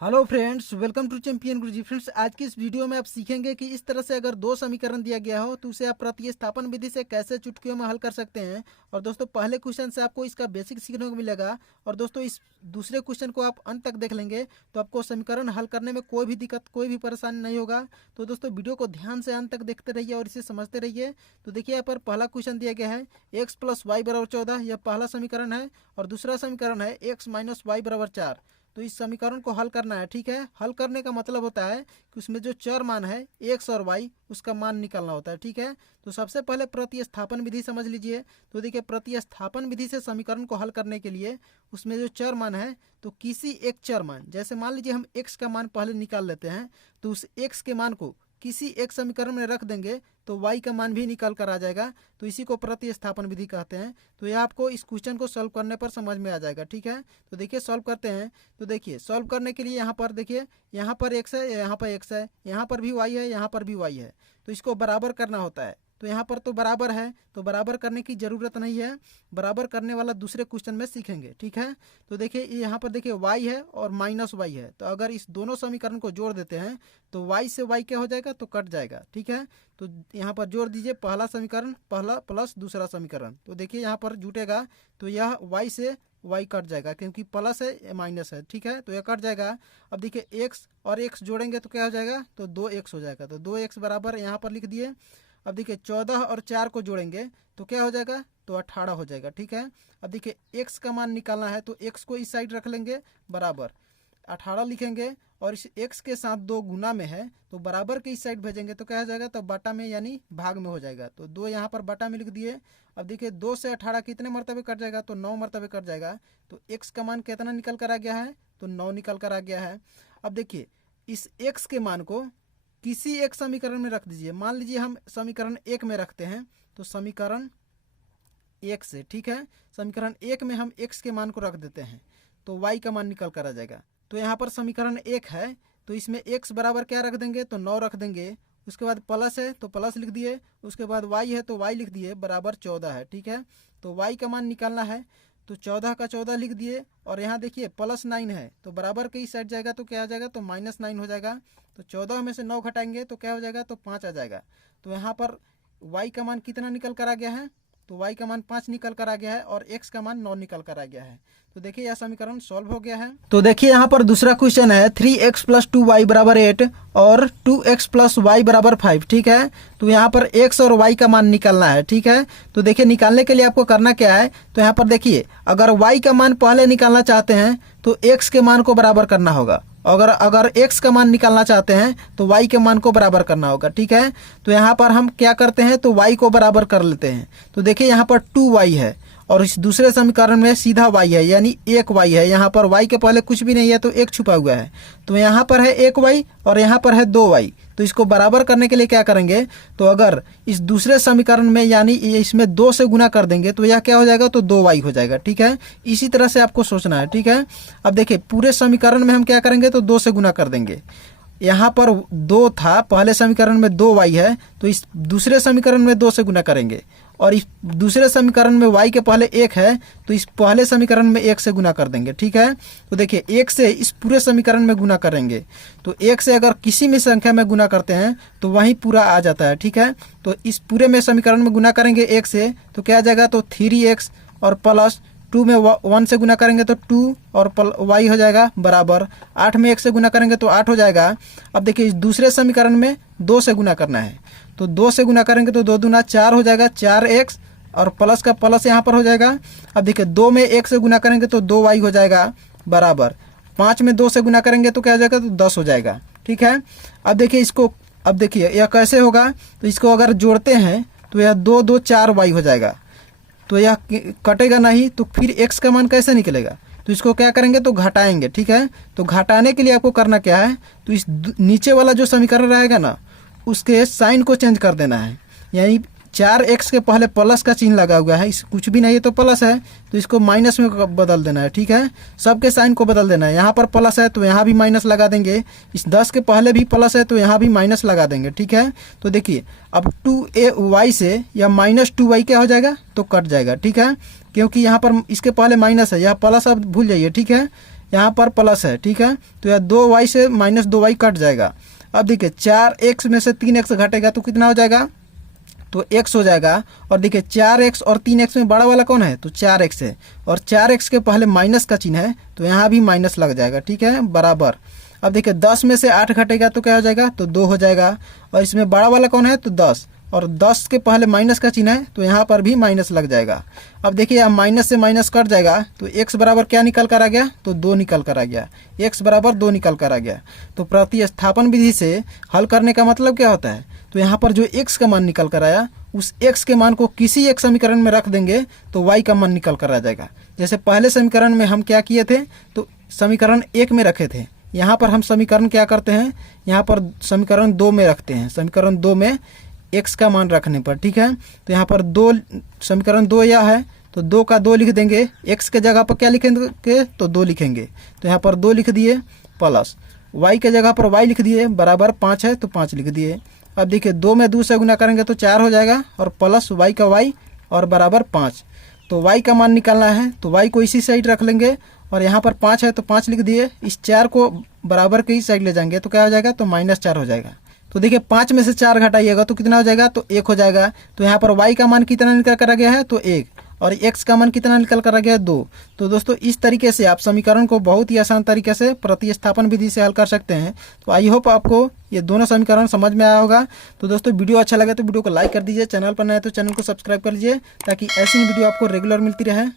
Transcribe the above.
Hello friends, welcome to champion Guruji. Friends, आज की इस वीडियो में आप सीखेंगे कि इस तरह से अगर दो समीकरण दिया गया हो तो उसे आप प्रतिस्थापन विधि से कैसे चुटकियों में हल कर सकते हैं। और दोस्तों, पहले क्वेश्चन से आपको इसका बेसिक सीखने को मिलेगा। और दोस्तों, इस दूसरे क्वेश्चन को आप अंत तक देख लेंगे तो आपको समीकरण हल करने में कोई भी दिक्कत, कोई भी परेशानी नहीं होगा। तो दोस्तों, वीडियो को ध्यान से अंत तक देखते रहिए और इसे समझते रहिए। तो देखिए, यहाँ पर पहला क्वेश्चन दिया गया है x + y = 14। यह पहला समीकरण है। और दूसरा समीकरण है x - y = 4। तो इस समीकरण को हल करना है। ठीक है, हल करने का मतलब होता है कि उसमें जो चर मान है एक्स और वाई, उसका मान निकालना होता है। ठीक है, तो सबसे पहले प्रतिस्थापन विधि समझ लीजिए। तो देखिए, प्रतिस्थापन विधि से समीकरण को हल करने के लिए उसमें जो चर मान है, तो किसी एक चर मान, जैसे मान लीजिए हम एक्स का मान पहले निकाल लेते हैं, तो उस एक्स के मान को किसी एक समीकरण में रख देंगे तो y का मान भी निकल कर आ जाएगा। तो इसी को प्रतिस्थापन विधि कहते हैं। तो यह आपको इस क्वेश्चन को सॉल्व करने पर समझ में आ जाएगा। ठीक है, तो देखिए सॉल्व करते हैं। तो देखिए, सॉल्व करने के लिए यहाँ पर देखिए, यहाँ पर x है, यहाँ पर x है, यहाँ पर भी y है, यहाँ पर भी y है। तो इसको बराबर करना होता है। तो यहाँ पर तो बराबर है, तो बराबर करने की ज़रूरत नहीं है। बराबर करने वाला दूसरे क्वेश्चन में सीखेंगे। ठीक है, तो देखिए यहाँ पर देखिए y है और -y है। तो अगर इस दोनों समीकरण को जोड़ देते हैं तो y से y क्या हो जाएगा, तो कट जाएगा। ठीक है, तो यहाँ पर जोड़ दीजिए पहला समीकरण, पहला प्लस दूसरा समीकरण। तो देखिए यहाँ पर जुटेगा, तो यह y से y कट जाएगा, क्योंकि प्लस है माइनस है। ठीक है, तो यह कट जाएगा। अब देखिए x और x जोड़ेंगे तो क्या हो जाएगा, तो 2x हो जाएगा। तो 2x बराबर यहाँ पर लिख दिए। अब देखिए 14 और 4 को जोड़ेंगे तो क्या हो जाएगा, तो 18 हो जाएगा। ठीक है, अब देखिए x का मान निकालना है, तो x को इस साइड रख लेंगे, बराबर 18 लिखेंगे। और इस x के साथ 2 गुना में है, तो बराबर के इस साइड भेजेंगे तो क्या हो जाएगा, तो बटा में यानी भाग में हो जाएगा। तो 2 यहाँ पर बटा में लिख दिए। अब देखिए 2 से 18 कितने मरतबे कट जाएगा, तो 9 मरतबे कट जाएगा। तो x का मान कितना निकल कर आ गया है, तो 9 निकल कर आ गया है। अब देखिए, इस x के मान को किसी एक समीकरण में रख दीजिए। मान लीजिए हम समीकरण 1 में रखते हैं, तो समीकरण 1 से, ठीक है, समीकरण 1 में हम x के मान को रख देते हैं तो y का मान निकल कर आ जाएगा। तो यहाँ पर समीकरण 1 है, तो इसमें x बराबर क्या रख देंगे, तो 9 रख देंगे। उसके बाद प्लस है तो प्लस लिख दिए। उसके बाद y है तो y लिख दिए, बराबर 14 है। ठीक है, तो y का मान निकालना है, तो 14 का 14 लिख दिए। और यहाँ देखिए +9 है, तो बराबर के इस साइड जाएगा तो क्या आ जाएगा, तो -9 हो जाएगा। तो 14 में से 9 घटाएंगे तो क्या हो जाएगा, तो 5 आ जाएगा। तो यहाँ पर y का मान कितना निकल कर आ गया है, तो y का मान 5 निकल कर आ गया है और x का मान 9 निकल कर आ गया है। तो देखिए यह समीकरण सॉल्व हो गया है। तो देखिए यहाँ पर दूसरा क्वेश्चन है 3x + 2y = 8 और 2x + y = 5। ठीक है, तो यहाँ पर x और y का मान निकालना है। ठीक है, तो देखिए निकालने के लिए आपको करना क्या है, तो यहाँ पर देखिए अगर y का मान पहले निकालना चाहते हैं तो x के मान को बराबर करना होगा। अगर x का मान निकालना चाहते हैं तो y के मान को बराबर करना होगा। ठीक है, तो यहाँ पर हम क्या करते हैं, तो y को बराबर कर लेते हैं। तो देखिए यहाँ पर 2y है और इस दूसरे समीकरण में सीधा y है, यानी 1y है। यहाँ पर y के पहले कुछ भी नहीं है तो 1 छुपा हुआ है। तो यहाँ पर है 1y और यहाँ पर है 2y। तो इसको बराबर करने के लिए क्या करेंगे, तो अगर इस दूसरे समीकरण में यानी इसमें 2 से गुना कर देंगे तो यह क्या हो जाएगा, तो 2y हो जाएगा। ठीक है, इसी तरह से आपको सोचना है। ठीक है, अब देखिए पूरे समीकरण में हम क्या करेंगे, तो 2 से गुना कर देंगे। यहाँ पर 2 था, पहले समीकरण में 2y है, तो इस दूसरे समीकरण में 2 से गुना करेंगे। और इस दूसरे समीकरण में y के पहले 1 है, तो इस पहले समीकरण में 1 से गुना कर देंगे। ठीक है, तो देखिए 1 से इस पूरे समीकरण में गुना करेंगे, तो 1 से अगर किसी भी संख्या में गुना करते हैं तो वहीं पूरा आ जाता है। ठीक है, तो इस पूरे में समीकरण में गुना करेंगे 1 से तो क्या आ जाएगा, तो 3x और प्लस 2 में 1 से गुना करेंगे तो 2 और y हो जाएगा बराबर 8 में 1 से गुना करेंगे तो 8 हो जाएगा। अब देखिए इस दूसरे समीकरण में 2 से गुना करना है, तो 2 से गुना करेंगे तो 2 दूना 4 हो जाएगा, 4x और प्लस का प्लस यहाँ पर हो जाएगा। अब देखिए 2 में 1 से गुना करेंगे तो 2y हो जाएगा बराबर 5 में 2 से गुना करेंगे तो क्या हो जाएगा, तो 10 हो जाएगा। ठीक है, अब देखिए इसको, अब देखिए यह कैसे होगा, तो इसको अगर जोड़ते हैं तो यह 2 2 4y हो जाएगा। तो यह कटेगा नहीं, तो फिर x का मान कैसे निकलेगा, तो इसको क्या करेंगे, तो घटाएंगे। ठीक है, तो घटाने के लिए आपको करना क्या है, तो इस नीचे वाला जो समीकरण रहेगा ना, उसके साइन को चेंज कर देना है। यानी 4x के पहले प्लस का चिन्ह लगा हुआ है, इस कुछ भी नहीं है तो प्लस है, तो इसको माइनस में बदल देना है। ठीक है, सबके साइन को बदल देना है। यहाँ पर प्लस है तो यहाँ भी माइनस लगा देंगे, इस 10 के पहले भी प्लस है तो यहाँ भी माइनस लगा देंगे। ठीक है, तो देखिए अब 2y से या -2y क्या हो जाएगा, तो कट जाएगा। ठीक है, क्योंकि यहाँ पर इसके पहले माइनस है, यहाँ प्लस अब भूल जाइए। ठीक है, यहाँ पर प्लस है, ठीक है। तो यह 2y से माइनस 2y कट जाएगा। अब देखिए 4x में से 3x घटेगा तो कितना हो जाएगा, तो x हो जाएगा। और देखिए 4x और 3x में बड़ा वाला कौन है, तो 4x है, और 4x के पहले माइनस का चिन्ह है तो यहाँ भी माइनस लग जाएगा, ठीक है, बराबर। अब देखिए 10 में से 8 घटेगा तो क्या हो जाएगा, तो 2 हो जाएगा। और इसमें बड़ा वाला कौन है, तो 10, और 10 के पहले माइनस का चिन्ह है तो यहाँ पर भी माइनस लग जाएगा। अब देखिए यहाँ माइनस से माइनस कट जाएगा तो x बराबर क्या निकल कर आ गया, तो 2 निकल कर आ गया, x बराबर 2 निकल कर आ गया। तो प्रतिस्थापन विधि से हल करने का मतलब क्या होता है, तो यहाँ पर जो x का मान निकल कर आया उस x के मान को किसी एक समीकरण में रख देंगे तो y का मान निकल कर आ जाएगा। जैसे पहले समीकरण में हम क्या किए थे, तो समीकरण 1 में रखे थे, यहाँ पर हम समीकरण क्या करते हैं, यहाँ पर समीकरण 2 में रखते हैं। समीकरण 2 में x का मान रखने पर, ठीक है। तो यहाँ पर 2, समीकरण 2 यह है तो 2 का 2 लिख देंगे, x के जगह पर क्या लिखेंगे, तो 2 लिखेंगे। तो यहाँ पर 2 लिख दिए, प्लस y के जगह पर y लिख दिए, बराबर 5 है तो 5 लिख दिए। अब देखिए 2 में 2 से गुना करेंगे तो 4 हो जाएगा, और प्लस y का y और बराबर 5। तो y का मान निकालना है तो y को इसी साइड रख लेंगे, और यहाँ पर 5 है तो 5 लिख दिए। इस 4 को बराबर के ही साइड ले जाएंगे तो क्या हो जाएगा, तो -4 हो जाएगा। तो देखिए 5 में से 4 घटाइएगा तो कितना हो जाएगा, तो 1 हो जाएगा। तो यहाँ पर y का मान कितना निकल कर आ गया है, तो 1, और x का मान कितना निकल कर आ गया है, 2। तो दोस्तों इस तरीके से आप समीकरण को बहुत ही आसान तरीके से प्रतिस्थापन विधि से हल कर सकते हैं। तो आई होप आपको ये दोनों समीकरण समझ में आया होगा। तो दोस्तों वीडियो अच्छा लगे तो वीडियो को लाइक कर दीजिए, चैनल पर नए तो चैनल को सब्सक्राइब कर लीजिए ताकि ऐसी ही वीडियो आपको रेगुलर मिलती रहे।